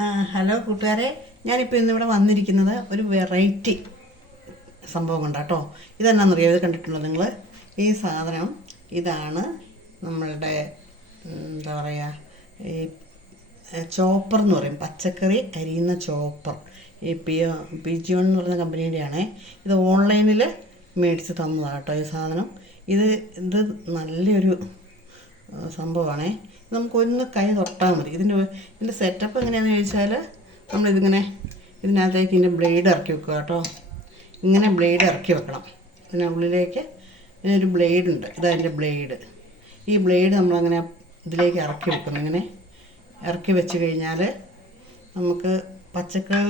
Hello കൂട്ടുകാരെ, ഞാനിപ്പോൾ ഇന്നിവിടെ വന്നിരിക്കുന്നത് ഒരു വെറൈറ്റി സംഭവം കൊണ്ടാട്ടോ. ഇതെന്നാണെന്നറിയാം, ഇത് കണ്ടിട്ടുണ്ടോ നിങ്ങൾ? ഈ സാധനം ഇതാണ് നമ്മളുടെ എന്താ പറയുക, ഈ ചോപ്പർ എന്ന് പറയും, പച്ചക്കറി അരിയുന്ന ചോപ്പർ. ഈ പിജിയോൺ എന്ന് പറയുന്ന കമ്പനിയുടെയാണേ. ഇത് ഓൺലൈനിൽ മേടിച്ച് തന്നതാണ് കേട്ടോ ഈ സാധനം. ഇത് നല്ലൊരു സംഭവമാണേ. നമുക്കൊന്ന് കൈ തൊട്ടാൽ മതി. ഇതിൻ്റെ സെറ്റപ്പ് എങ്ങനെയാണെന്ന് ചോദിച്ചാൽ, ഇതിനകത്തേക്ക് ഇതിൻ്റെ ബ്ലേഡ് ഇറക്കി വെക്കുക കേട്ടോ. ഇങ്ങനെ ബ്ലേഡ് ഇറക്കി വെക്കണം. ഇതിനുള്ളിലേക്ക് ഇതിനൊരു ബ്ലേഡുണ്ട്, ഇതതിൻ്റെ ബ്ലേഡ്. ഈ ബ്ലേഡ് നമ്മളങ്ങനെ ഇതിലേക്ക് ഇറക്കി വെക്കണം. ഇങ്ങനെ ഇറക്കി വെച്ച് കഴിഞ്ഞാൽ നമുക്ക് പച്ചക്കറി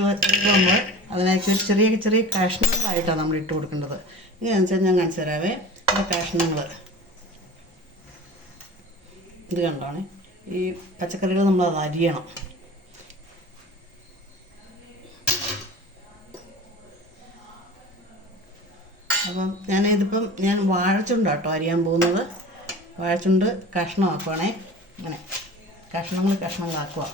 നമ്മൾ അതിനകത്ത് ചെറിയ ചെറിയ കഷ്ണങ്ങളായിട്ടാണ് നമ്മൾ ഇട്ട് കൊടുക്കേണ്ടത്. ഇങ്ങനെയാണെന്ന് വെച്ചാൽ ഞാൻ കാണിച്ചു തരാവേ. ആ കഷ്ണങ്ങൾ ഇത് കണ്ടോണേ. ഈ പച്ചക്കറികൾ നമ്മളത് അരിയണം. അപ്പം ഞാൻ വാഴച്ചുണ്ടാണ് കേട്ടോ അരിയാൻ പോകുന്നത്. വാഴച്ചുണ്ട് കഷ്ണമാക്കുവാണേ. ഇങ്ങനെ കഷ്ണങ്ങളാക്കുക.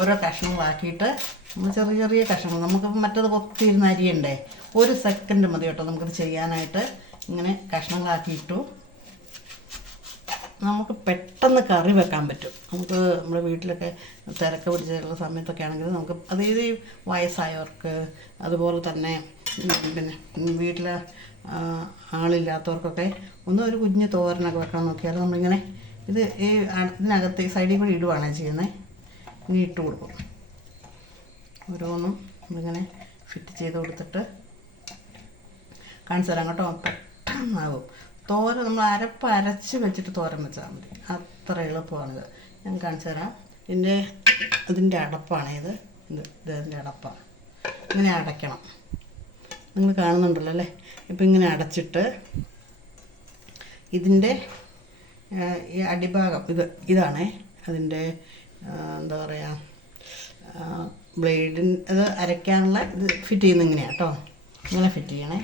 ഓരോ കഷ്ണങ്ങളാക്കിയിട്ട് നമ്മൾ ചെറിയ ചെറിയ കഷ്ണങ്ങൾ, നമുക്കിപ്പം മറ്റത് പൊത്തിയിരുന്ന് അരിയണ്ടേ, 1 സെക്കൻഡ് മതി കേട്ടോ നമുക്കത് ചെയ്യാനായിട്ട്. ഇങ്ങനെ കഷ്ണങ്ങളാക്കിയിട്ടു നമുക്ക് പെട്ടെന്ന് കറി വെക്കാൻ പറ്റും. നമുക്ക് നമ്മുടെ വീട്ടിലൊക്കെ തിരക്ക് പിടിച്ചുള്ള സമയത്തൊക്കെ ആണെങ്കിൽ നമുക്ക് അതായത് വയസ്സായവർക്ക്, അതുപോലെ തന്നെ പിന്നെ വീട്ടിൽ ആളില്ലാത്തവർക്കൊക്കെ ഒരു കുഞ്ഞ് തോരനൊക്കെ വെക്കാൻ നോക്കിയാൽ നമ്മളിങ്ങനെ ഇതിനകത്ത് ഈ സൈഡിൽ കൂടി ഇടുവാണ് ചെയ്യുന്നത്. ഇനി ഇട്ട് കൊടുക്കും. ഓരോന്നും നമ്മളിങ്ങനെ ഫിറ്റ് ചെയ്ത് കൊടുത്തിട്ട് കാണിച്ചു തരാം കേട്ടോ. പെട്ടെന്നാകും. തോരൻ നമ്മൾ അരച്ച് വെച്ചിട്ട് തോരൻ വെച്ചാൽ മതി. അത്ര എളുപ്പമാണിത്. ഞാൻ കാണിച്ചു തരാം. ഇതിൻ്റെ അടപ്പാണ് ഇതിൻ്റെ അടപ്പാണ്. ഇങ്ങനെ അടയ്ക്കണം. നിങ്ങൾ കാണുന്നുണ്ടല്ലോ അല്ലേ? ഇപ്പം ഇങ്ങനെ അടച്ചിട്ട് ഇതിൻ്റെ ഈ അടിഭാഗം ഇതാണേ അതിൻ്റെ എന്താ പറയുക, അത് അരയ്ക്കാനുള്ള ഇത് ഫിറ്റ് ചെയ്യുന്നത് ഇങ്ങനെയാണ് കേട്ടോ. ഇങ്ങനെ ഫിറ്റ് ചെയ്യണേ.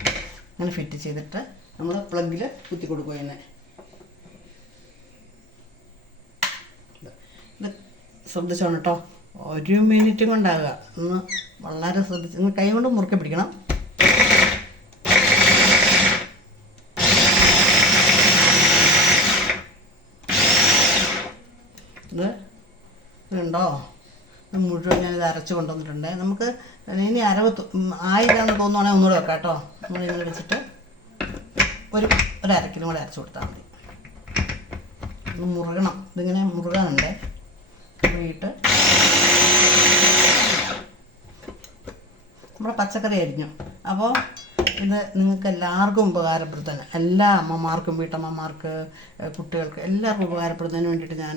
ഇങ്ങനെ ഫിറ്റ് ചെയ്തിട്ട് നമ്മൾ പ്ലഗിൽ കുത്തി കൊടുക്കുക. ഇത് ശ്രദ്ധിച്ചോണം കേട്ടോ. 1 മിനിറ്റും കൊണ്ടാകുക. ഒന്ന് വളരെ ശ്രദ്ധിച്ച് നിങ്ങൾ കൈ കൊണ്ട് മുറുക്കെ പിടിക്കണം. ഇതുണ്ടോ? മുഴുവൻ ഞാനിത് അരച്ച് കൊണ്ടുവന്നിട്ടുണ്ട്. നമുക്ക് ഇനി അരവ് ആയില്ലാന്ന് തോന്നുവാണെങ്കിൽ ഒന്നുകൂടെ വെക്കാം കേട്ടോ. നമ്മളിങ്ങനെ വെച്ചിട്ട് ഒരു 1/2 കിലോ കൂടെ അരച്ച് കൊടുത്താൽ മതി. ഒന്ന് മുറുകണം. ഇതിങ്ങനെ മുറുകാനുണ്ട്. മുറുകിയിട്ട് നമ്മുടെ പച്ചക്കറി അരിഞ്ഞു. അപ്പോൾ ഇത് നിങ്ങൾക്ക് എല്ലാവർക്കും ഉപകാരപ്പെടുത്താൻ, എല്ലാ അമ്മമാർക്കും, വീട്ടമ്മമാർക്ക്, കുട്ടികൾക്ക് എല്ലാവർക്കും ഉപകാരപ്പെടുന്നതിന് വേണ്ടിയിട്ട് ഞാൻ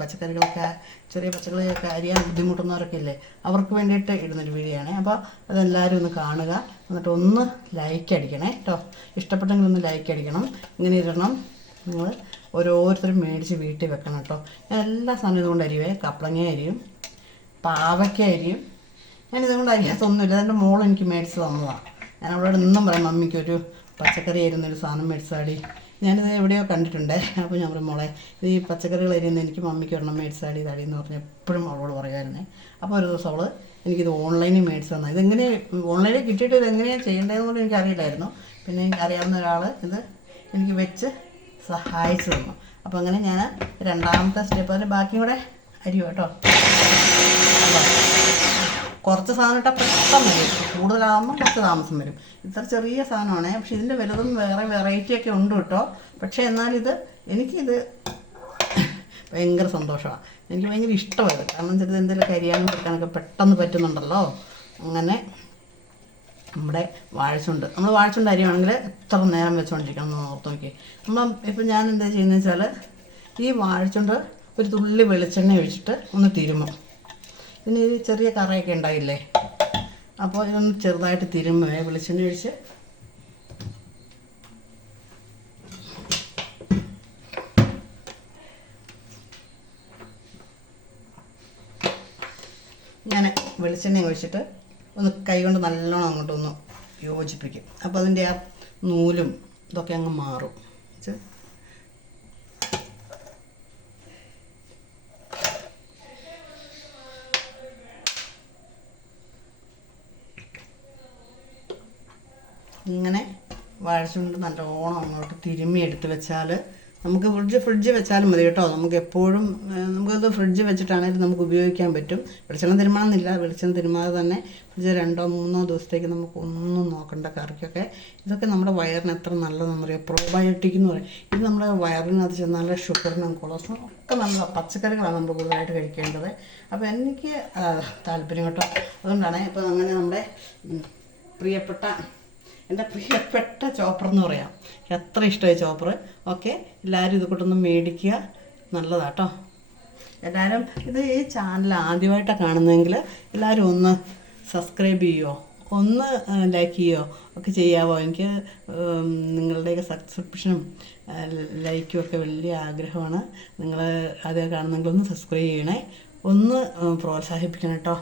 പച്ചക്കറികളൊക്കെ, ചെറിയ പച്ചക്കറികളൊക്കെ അരിയാൻ ബുദ്ധിമുട്ടുന്നവരൊക്കെ ഇല്ലേ, അവർക്ക് വേണ്ടിയിട്ട് ഇടുന്നൊരു വീഡിയോ ആണ്. അപ്പോൾ അതെല്ലാവരും ഒന്ന് കാണുക. എന്നിട്ട് ഒന്ന് ലൈക്ക് അടിക്കണേ കേട്ടോ. ഇഷ്ടപ്പെട്ടെങ്കിൽ ഒന്ന് ലൈക്ക് അടിക്കണം. ഇങ്ങനെ ഇടണം. നിങ്ങൾ ഓരോരുത്തരും മേടിച്ച് വീട്ടിൽ വെക്കണം കേട്ടോ. ഞാൻ എല്ലാ സാധനവും ഇതുകൊണ്ട് അരിവേ. കപ്പളങ്ങ അരിയും, പാവയ്ക്ക അരിയും. ഞാനിതുകൊണ്ട് അരിയാത്തൊന്നുമില്ല. എൻ്റെ മോൾ എനിക്ക് മേടിച്ച് തന്നതാണ്. ഞാൻ അവളോട് ഇന്നും പറയാം, മമ്മിക്കൊരു പച്ചക്കറി അരിയുന്നൊരു സാധനം മേടിച്ചാടി. ഞാനിത് എവിടെയോ കണ്ടിട്ടുണ്ട്. അപ്പോൾ ഞാൻ പറയും, മോളെ ഈ പച്ചക്കറികൾ അരിയുന്ന എനിക്ക് മമ്മിക്ക് ഒരെണ്ണം മേടിച്ചാടി താടി എന്ന് പറഞ്ഞ് എപ്പോഴും അവളോട് പറയുമായിരുന്നേ. അപ്പോൾ ഒരു ദിവസം അവൾ എനിക്കിത് ഓൺലൈനിൽ മേടിച്ച് തന്നാൽ. ഇതെങ്ങനെ ഓൺലൈനിൽ കിട്ടിയിട്ട് ഇതെങ്ങനെയാണ് ചെയ്യേണ്ടതെന്ന് പോലും എനിക്കറിയില്ലായിരുന്നു. പിന്നെ എനിക്കറിയാവുന്ന ഒരാൾ ഇത് എനിക്ക് വെച്ച് സഹായിച്ചു തന്നു. അപ്പോൾ അങ്ങനെ ഞാൻ 2ാമത്തെ സ്റ്റെപ്പ്, അതിൽ ബാക്കിയും കൂടെ അരിയോ കേട്ടോ. കുറച്ച് സാധനം ഇട്ടാൽ പെട്ടെന്ന് വരും. കൂടുതലാകുമ്പോൾ കുറച്ച് താമസം വരും. ഇത്ര ചെറിയ സാധനമാണ്. പക്ഷേ ഇതിൻ്റെ വലുതും വേറെ വെറൈറ്റിയൊക്കെ ഉണ്ട് കേട്ടോ. പക്ഷേ എന്നാലിത് എനിക്കിത് ഭയങ്കര സന്തോഷമാണ്. എനിക്ക് ഭയങ്കര ഇഷ്ടമാണ്. കാരണം വെച്ചാൽ എന്തെങ്കിലും കരിയാനും വെക്കാനൊക്കെ പെട്ടെന്ന് പറ്റുന്നുണ്ടല്ലോ. അങ്ങനെ നമ്മുടെ വാഴച്ചുണ്ട്, നമ്മൾ വാഴച്ചുണ്ട് അരിയാണെങ്കിൽ എത്ര നേരം വെച്ചുകൊണ്ടിരിക്കണം എന്ന് ഓർത്ത് നോക്കി. ഇപ്പം ഞാൻ എന്താ ചെയ്യുന്നത് വെച്ചാൽ, ഈ വാഴച്ചുണ്ട് ഒരു തുള്ളി വെളിച്ചെണ്ണ ഒഴിച്ചിട്ട് ഒന്ന് തിരുമ്മും. പിന്നെ ഇത് ചെറിയ കറയൊക്കെ ഉണ്ടായില്ലേ, അപ്പോൾ ഇതൊന്ന് ചെറുതായിട്ട് തിരുമ്മേ വെളിച്ചെണ്ണ ഒഴിച്ച്. ഞാൻ വെളിച്ചെണ്ണ ഒഴിച്ചിട്ട് ഒന്ന് കൈ കൊണ്ട് നല്ലോണം അങ്ങോട്ടൊന്ന് യോജിപ്പിക്കും. അപ്പോൾ അതിൻ്റെ ആ നൂലും ഇതൊക്കെ അങ്ങ് മാറും. ഇങ്ങനെ വാഴച്ചുണ്ട് നല്ലോണം അങ്ങോട്ട് തിരുമ്മി എടുത്ത് വെച്ചാൽ നമുക്ക് ഫ്രിഡ്ജ് വെച്ചാലും മതി കേട്ടോ. നമുക്ക് എപ്പോഴും നമുക്കത് ഫ്രിഡ്ജ് വെച്ചിട്ടാണെങ്കിലും നമുക്ക് ഉപയോഗിക്കാൻ പറ്റും. വെളിച്ചെണ്ണ തിരുമണമെന്നില്ല, വെളിച്ചെണ്ണ തിരുമാതെ തന്നെ ഫ്രിഡ്ജ് 2-3 ദിവസത്തേക്ക് നമുക്ക് ഒന്നും നോക്കണ്ട. കറിക്കൊക്കെ ഇതൊക്കെ നമ്മുടെ വയറിന് എത്ര നല്ലതെന്നറിയാം. പ്രോബയോട്ടിക് എന്ന് പറയും. ഇത് നമ്മുടെ വയറിനകത്ത് ചെന്നാൽ ഷുഗറിനും കൊളസ്ട്രോളും ഒക്കെ നല്ല പച്ചക്കറികളാണ് നമ്മൾ കൂടുതലായിട്ട് കഴിക്കേണ്ടത്. അപ്പോൾ എനിക്ക് താല്പര്യം കേട്ടോ. അതുകൊണ്ടാണ് ഇപ്പോൾ അങ്ങനെ നമ്മുടെ എൻ്റെ പ്രിയപ്പെട്ട ചോപ്പർ എന്ന് പറയാം. എത്ര ഇഷ്ടമായി ചോപ്പർ. ഓക്കെ, എല്ലാവരും ഇത് കൂട്ടൊന്ന് മേടിക്കുക, നല്ലതാട്ടോ. എല്ലാവരും ഇത് ഈ ചാനൽ ആദ്യമായിട്ടാണ് കാണുന്നതെങ്കിൽ എല്ലാവരും ഒന്ന് സബ്സ്ക്രൈബ് ചെയ്യുമോ, ഒന്ന് ലൈക്ക് ചെയ്യുമോ ഒക്കെ ചെയ്യാമോ. എനിക്ക് നിങ്ങളുടെയൊക്കെ സബ്സ്ക്രിപ്ഷനും ലൈക്കും ഒക്കെ വലിയ ആഗ്രഹമാണ്. നിങ്ങൾ ആദ്യം കാണുന്നെങ്കിൽ ഒന്ന് സബ്സ്ക്രൈബ് ചെയ്യണേ, ഒന്ന് പ്രോത്സാഹിപ്പിക്കണം കേട്ടോ.